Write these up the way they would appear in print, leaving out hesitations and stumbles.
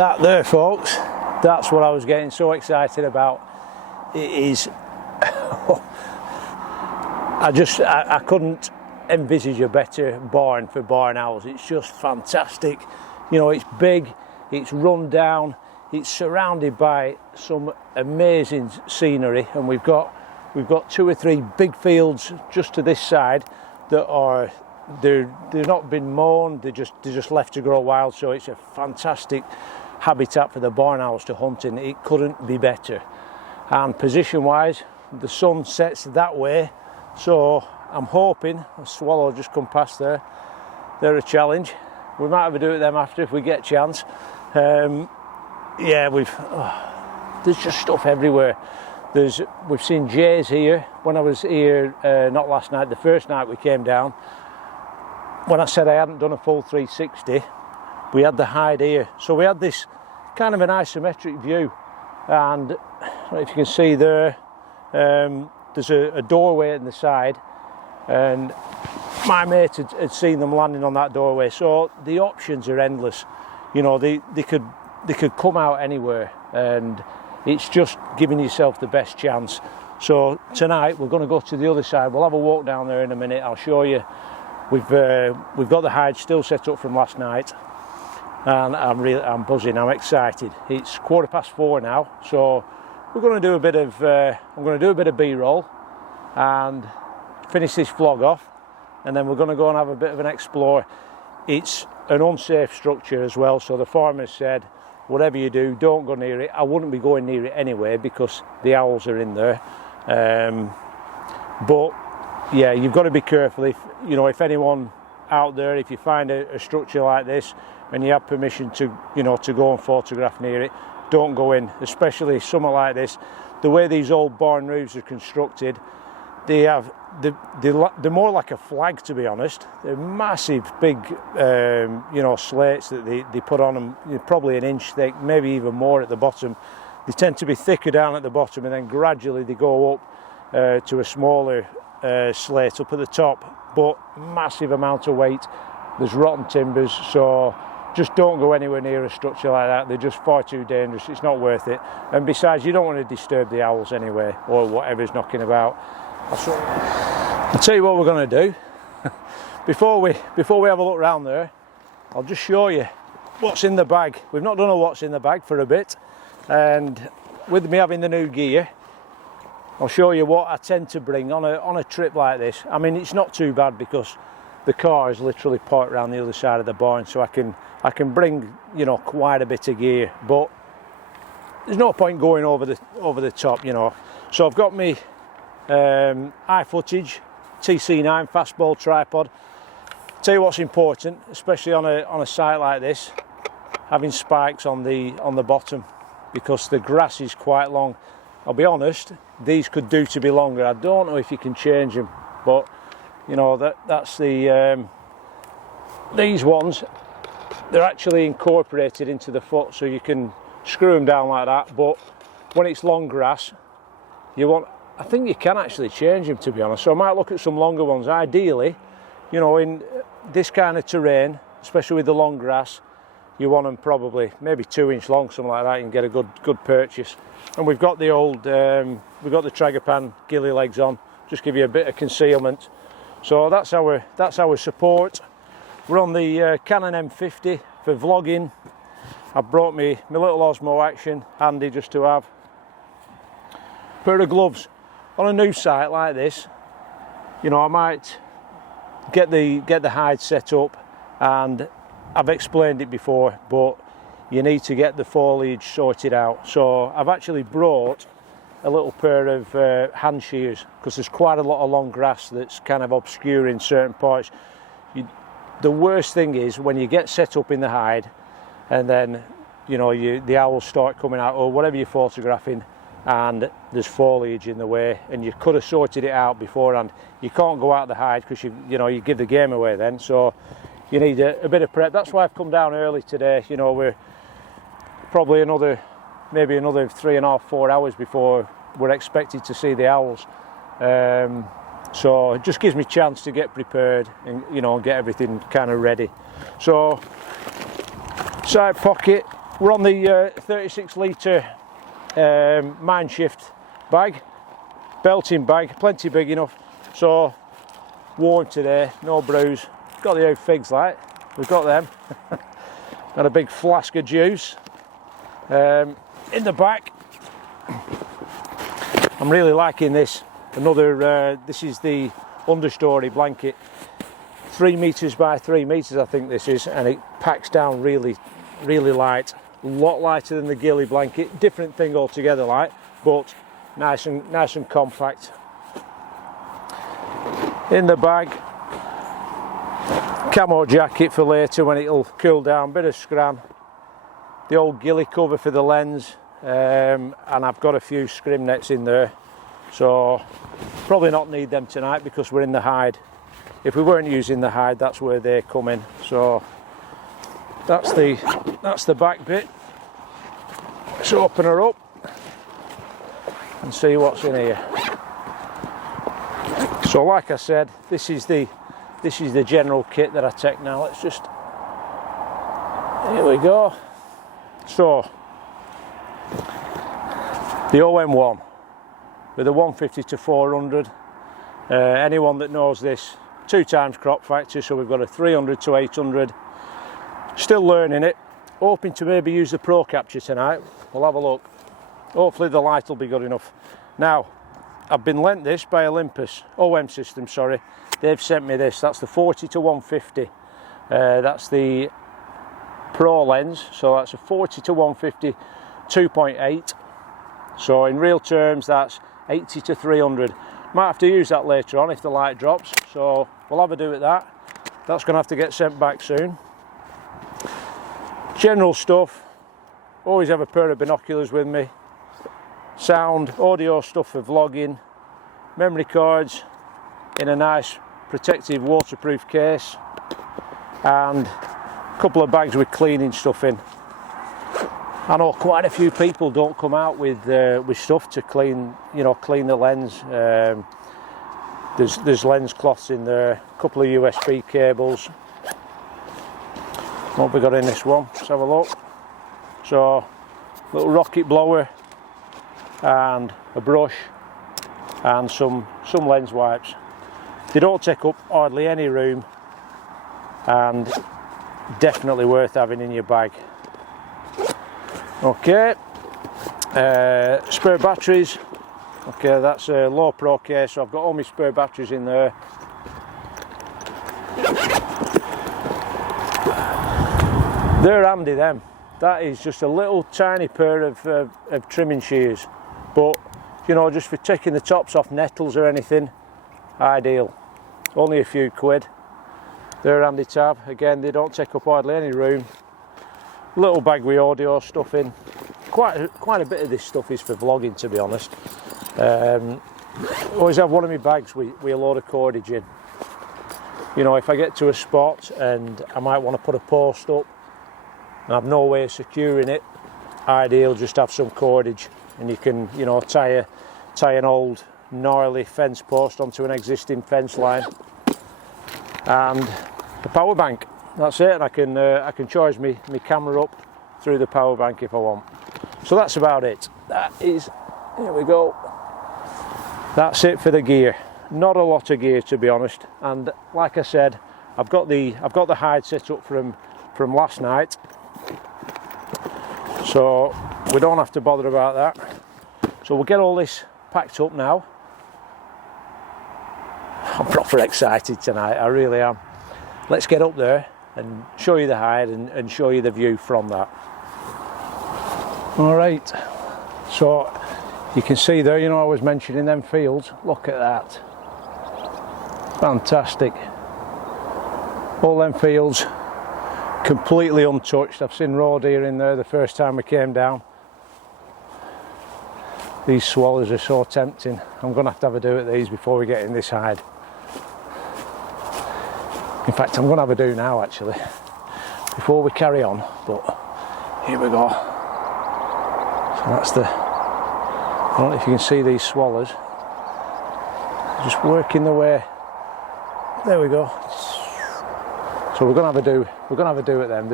That there, folks, that's what I was getting so excited about. It is I couldn't envisage a better barn for barn owls. It's just fantastic. You know, it's big, it's run down, it's surrounded by some amazing scenery, and we've got 2 or 3 big fields just to this side that are they've not been mown, they're just left to grow wild. So it's a fantastic habitat for the barn owls to hunt in. It couldn't be better. And position wise, the sun sets that way, so I'm hoping a swallow just come past there. They're a challenge. We might have to do it them after if we get a chance. Yeah, there's just stuff everywhere. We've seen jays here. When I was here, not last night, the first night we came down, when I said I hadn't done a full 360, we had the hide here. So we had this kind of an isometric view, and I don't know if you can see there, there's a doorway in the side, and my mate had seen them landing on that doorway. So the options are endless. You know, they could come out anywhere, and it's just giving yourself the best chance. So tonight we're going to go to the other side. We'll have a walk down there in a minute. I'll show you. We've got the hide still set up from last night, and I'm buzzing. I'm excited. It's 4:15 now, so we're going to do a bit of I'm going to do a bit of B-roll and finish this vlog off, and then we're going to go and have a bit of an explore. It's an unsafe structure as well, so the farmers said, whatever you do, don't go near it. I wouldn't be going near it anyway because the owls are in there. But yeah, you've got to be careful. If anyone out there, if you find a structure like this and you have permission to go and photograph near it, don't go in, especially something like this. The way these old barn roofs are constructed, they're more like a flag, to be honest. They're massive, big, slates that they put on them, probably an inch thick, maybe even more at the bottom. They tend to be thicker down at the bottom, and then gradually they go up to a smaller slate up at the top, but massive amount of weight. There's rotten timbers, so just don't go anywhere near a structure like that. They're just far too dangerous. It's not worth it. And besides, you don't want to disturb the owls anyway, or whatever's knocking about. I'll tell you what we're going to do. before we have a look around there, I'll just show you what's in the bag. We've not done a what's in the bag for a bit, and with me having the new gear, I'll show you what I tend to bring on a trip like this. I mean, it's not too bad because the car is literally parked around the other side of the barn, so I can bring quite a bit of gear, but there's no point going over the top, So I've got me high footage TC9 Fastball Tripod. Tell you what's important, especially on a site like this, having spikes on the bottom, because the grass is quite long. I'll be honest, these could do to be longer. I don't know if you can change them, but that's the these ones, they're actually incorporated into the foot, so you can screw them down like that. But when it's long grass, I think you can actually change them, to be honest. So I might look at some longer ones. Ideally, in this kind of terrain, especially with the long grass, you want them probably maybe 2 inch long, something like that. You can get a good purchase. And we've got the old we've got the Tragopan ghillie legs on, just give you a bit of concealment. So that's our support. We're on the Canon M50 for vlogging. I've brought my little Osmo Action handy just to have. Pair of gloves. On a new site like this, I might get the hide set up, and I've explained it before, but you need to get the foliage sorted out. So I've actually brought a little pair of hand shears, because there's quite a lot of long grass that's kind of obscuring certain parts. The worst thing is when you get set up in the hide, and then the owls start coming out, or whatever you're photographing, and there's foliage in the way, and you could have sorted it out beforehand. You can't go out the hide because you give the game away then. So you need a bit of prep. That's why I've come down early today. We're probably maybe another 3.5, 4 hours before we're expected to see the owls. So it just gives me a chance to get prepared and get everything kind of ready. So side pocket, We're on the 36 litre mine shift bag, belting bag, plenty big enough, so warm today, no brews. Got the old figs like, we've got them. Got a big flask of juice in the back. I'm really liking this. This is the Understory Blanket, 3 metres by 3 metres I think this is, and it packs down really light, a lot lighter than the ghillie blanket, different thing altogether like, but nice and compact. In the bag, Camo Jacket for later when it'll cool down, bit of scram, the old ghillie cover for the lens, and I've got a few scrim nets in there, so probably not need them tonight because we're in the hide. If we weren't using the hide, that's where they come in. So that's the back bit. Let's open her up and see what's in here. So like I said, this is the general kit that I take now. Let's just, here we go. So the OM-1 with a 150 to 400. Anyone that knows this, 2 times crop factor, so we've got a 300 to 800. Still learning it. Hoping to maybe use the Pro Capture tonight. We'll have a look. Hopefully the light will be good enough. Now, I've been lent this by Olympus, OM system, sorry. They've sent me this. That's the 40 to 150. That's the Pro lens, so that's a 40 to 150 2.8. So in real terms, that's 80 to 300. Might have to use that later on if the light drops, so we'll have a do at that. That's going to have to get sent back soon. General stuff, always have a pair of binoculars with me. Sound, audio stuff for vlogging. Memory cards in a nice protective waterproof case. And a couple of bags with cleaning stuff in. I know quite a few people don't come out with stuff to clean, clean the lens. There's lens cloths in there, a couple of USB cables. What have we got in this one? Let's have a look. So, little rocket blower and a brush and some lens wipes. They don't take up hardly any room and definitely worth having in your bag. Okay, spare batteries. Okay, that's a low pro case, so I've got all my spare batteries in there. They're handy, them. That is just a little tiny pair of trimming shears, but just for taking the tops off nettles or anything, ideal. Only a few quid. They're handy tab. Again, they don't take up hardly any room. Little bag with audio stuff in. Quite a bit of this stuff is for vlogging, to be honest. Always have one of my bags with a load of cordage in. If I get to a spot and I might want to put a post up and I've no way of securing it, ideal, just have some cordage, and you can tie an old gnarly fence post onto an existing fence line, and the power bank. That's it, and I can charge my camera up through the power bank if I want. So that's about it. Here we go. That's it for the gear. Not a lot of gear, to be honest. And like I said, I've got the hide set up from last night, so we don't have to bother about that. So we'll get all this packed up now. I'm proper excited tonight, I really am. Let's get up there and show you the hide and show you the view from that. All right, so you can see there, I was mentioning them fields. Look at that, fantastic. All them fields completely untouched. I've seen roe deer in there the first time we came down. These swallows are so tempting. I'm going to have a do at these before we get in this hide. In fact, I'm going to have a do now actually, before we carry on, but here we go. So that's I don't know if you can see these swallows, just working their way. There we go. So we're going to have a do at them.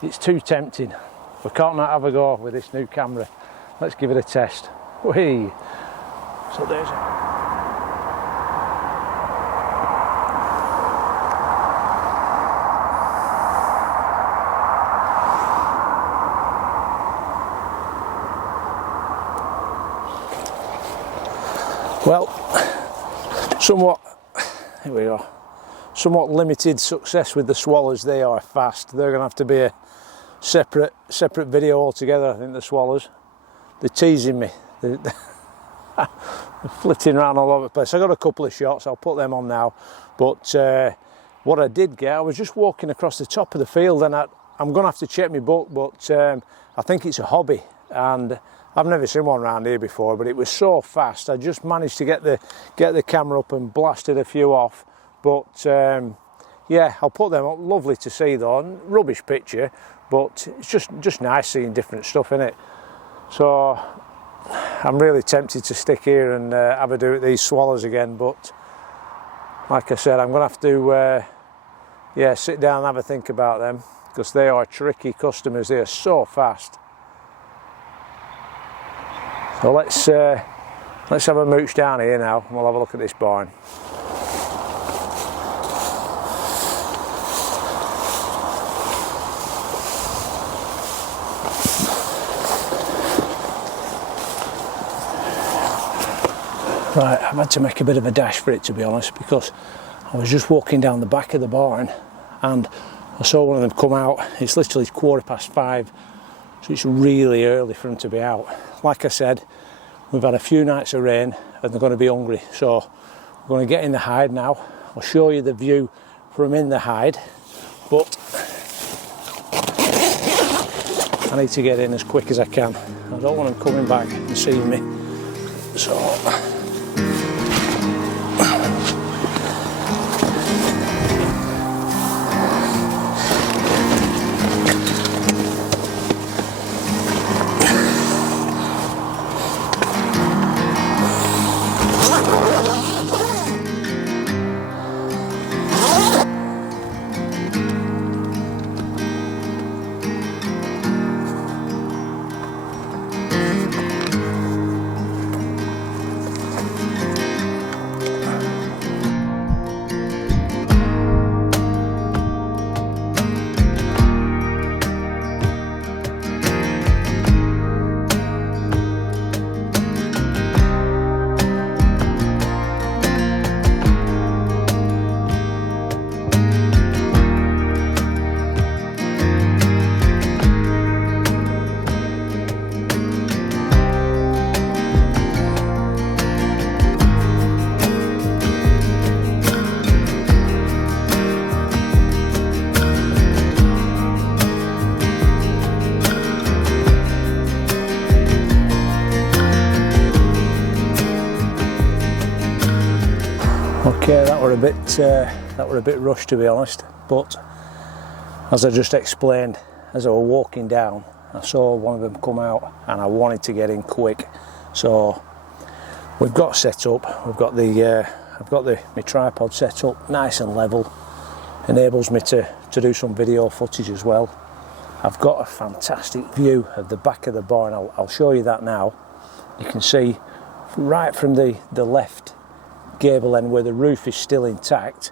It's too tempting. We can't not have a go with this new camera. Let's give it a test. Whee! So there's it. Well, here we go. Somewhat limited success with the swallows. They are fast. They're going to have to be a separate video altogether, I think, the swallows. They're teasing me. They're flitting around all over the place. I got a couple of shots, I'll put them on now. But what I did get, I was just walking across the top of the field, and I'm going to have to check my book, but I think it's a hobby, and I've never seen one around here before, but it was so fast. I just managed to get the camera up and blasted a few off. But yeah, I'll put them up. Lovely to see though. Rubbish picture, but it's just nice seeing different stuff in it. So I'm really tempted to stick here and have a do at these swallows again, but like I said, I'm going to have to yeah, sit down and have a think about them, because they are tricky customers. They are so fast. So let's have a mooch down here now, and we'll have a look at this barn. Right, I've had to make a bit of a dash for it, to be honest, because I was just walking down the back of the barn and I saw one of them come out. It's literally 5:15, so it's really early for them to be out. Like I said, we've had a few nights of rain and they're going to be hungry, so we're going to get in the hide now. I'll show you the view from in the hide, but I need to get in as quick as I can. I don't want them coming back and seeing me, so okay, that were a bit rushed, to be honest, but as I just explained, as I was walking down, I saw one of them come out and I wanted to get in quick. So we've got set up, I've got my tripod set up nice and level, enables me to do some video footage as well. I've got a fantastic view of the back of the barn. I'll show you that now. You can see right from the left gable end where the roof is still intact,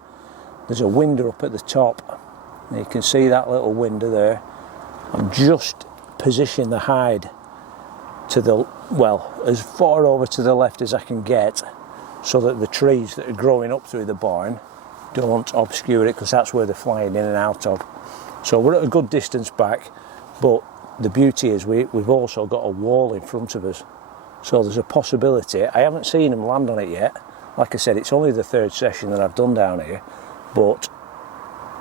there's a window up at the top. And you can see that little window there. I'm just positioning the hide to the, well, as far over to the left as I can get, so that the trees that are growing up through the barn don't obscure it, because that's where they're flying in and out of. So we're at a good distance back, but the beauty is we've also got a wall in front of us, so there's a possibility. I haven't seen them land on it yet. Like I said, it's only the third session that I've done down here, but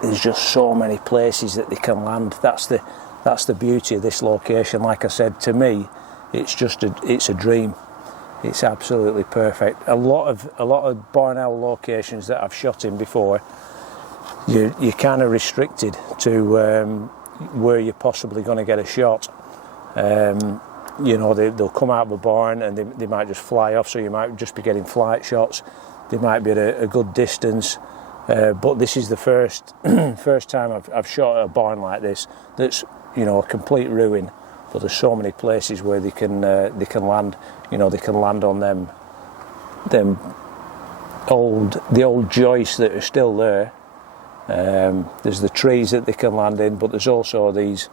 there's just so many places that they can land. That's the beauty of this location. Like I said, to me, it's a dream. It's absolutely perfect. A lot of barn owl locations that I've shot in before, you're kind of restricted to where you're possibly going to get a shot. You know, they'll come out of a barn and they might just fly off, so you might just be getting flight shots. They might be at a good distance, but this is the first time I've shot at a barn like this that's, you know, a complete ruin. but there's so many places where they can land. You know, they can land on them the old joists that are still there. There's the trees that they can land in, but there's also the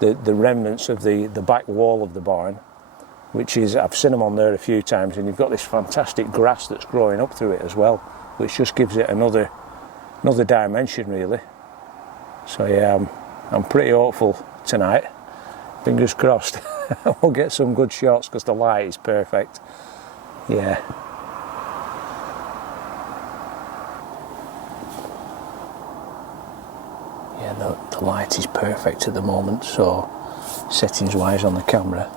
remnants of the back wall of the barn, which is, I've seen them on there a few times, and you've got this fantastic grass that's growing up through it as well, which just gives it another dimension, really. So yeah, I'm pretty hopeful tonight. Fingers crossed. We'll get some good shots because the light is perfect. Yeah. Yeah, the light is perfect at the moment, so settings wise on the camera,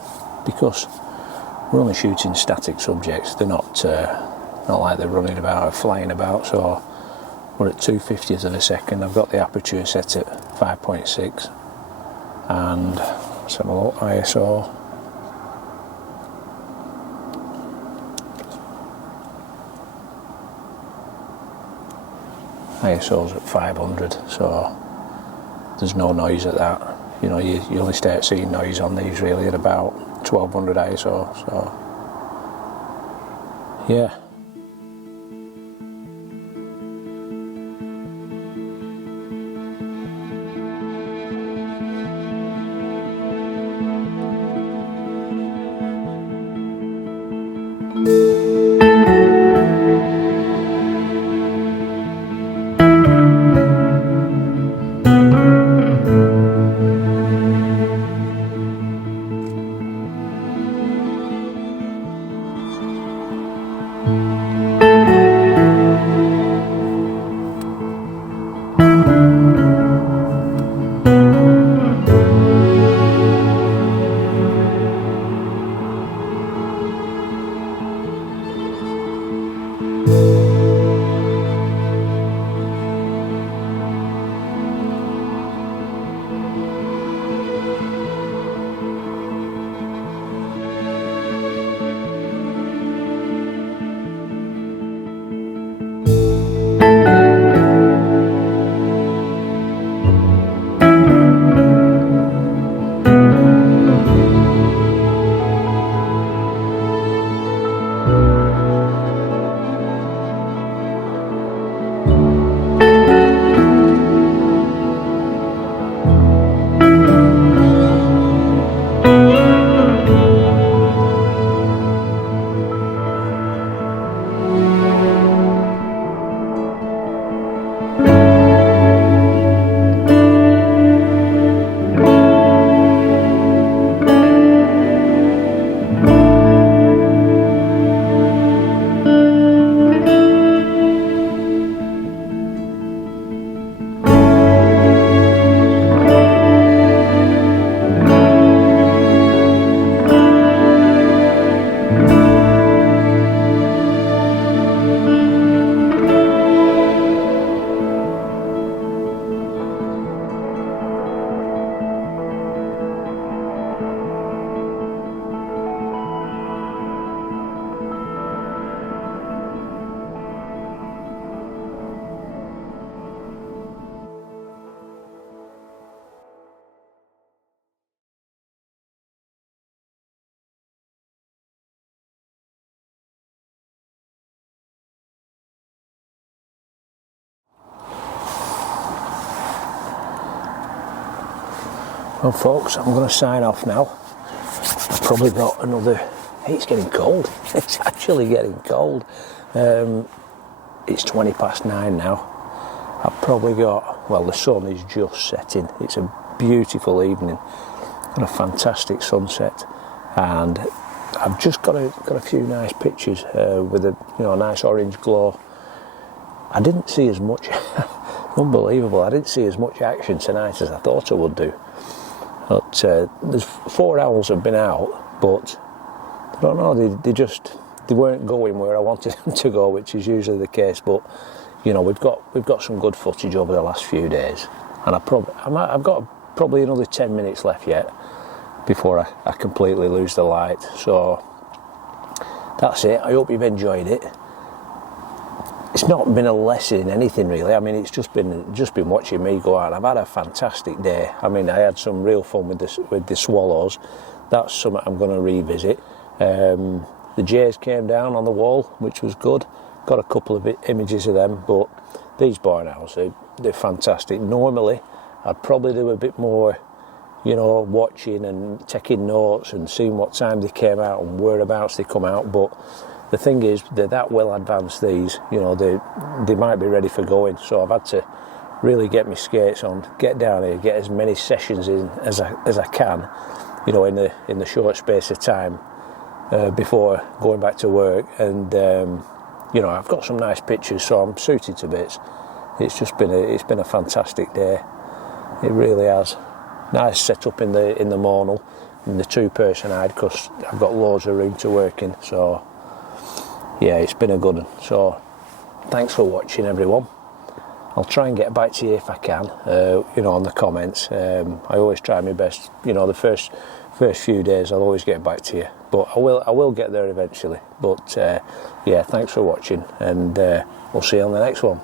because we're only shooting static subjects, they're not like they're running about or flying about, so we're at 2/50th of a second. I've got the aperture set at 5.6 and let's have a look, ISO. ISO's at 500, so there's no noise at that. You know, you only start seeing noise on these really at about 1200 ISO, so yeah. Well folks, I'm going to sign off now. I've probably got another... Hey, it's getting cold. It's actually getting cold. It's 9:20 now. I've probably got... Well, the sun is just setting. It's a beautiful evening and a fantastic sunset. And I've just got a few nice pictures with a nice orange glow. I didn't see as much... Unbelievable. I didn't see as much action tonight as I thought I would do. But there's 4 owls have been out, but I don't know, they weren't going where I wanted them to go, which is usually the case. But you know, we've got some good footage over the last few days, and I've got probably another 10 minutes left yet before I completely lose the light. So that's it. I hope you've enjoyed it. it's not been a lesson in anything really. I mean, it's just been watching me go out. I've had a fantastic day. I mean, I had some real fun with the swallows. That's something I'm going to revisit. The jays came down on the wall, which was good. Got a couple of images of them, but these barn owls, they're fantastic. Normally, I'd probably do a bit more, you know, watching and taking notes and seeing what time they came out and whereabouts they come out, but the thing is, they're that well advanced, these, you know, they might be ready for going, so I've had to really get my skates on, get down here, get as many sessions in as I can, you know, in the short space of time before going back to work. And you know, I've got some nice pictures, so I'm suited to bits. It's been a fantastic day. It really has. Nice setup in the Mornal, in the 2-person hide, because I've got loads of room to work in. So yeah, it's been a good one. So thanks for watching, everyone. I'll try and get back to you if I can, you know, on the comments. I always try my best. You know, the first few days I'll always get back to you, but I will get there eventually. But yeah, thanks for watching, and we'll see you on the next one.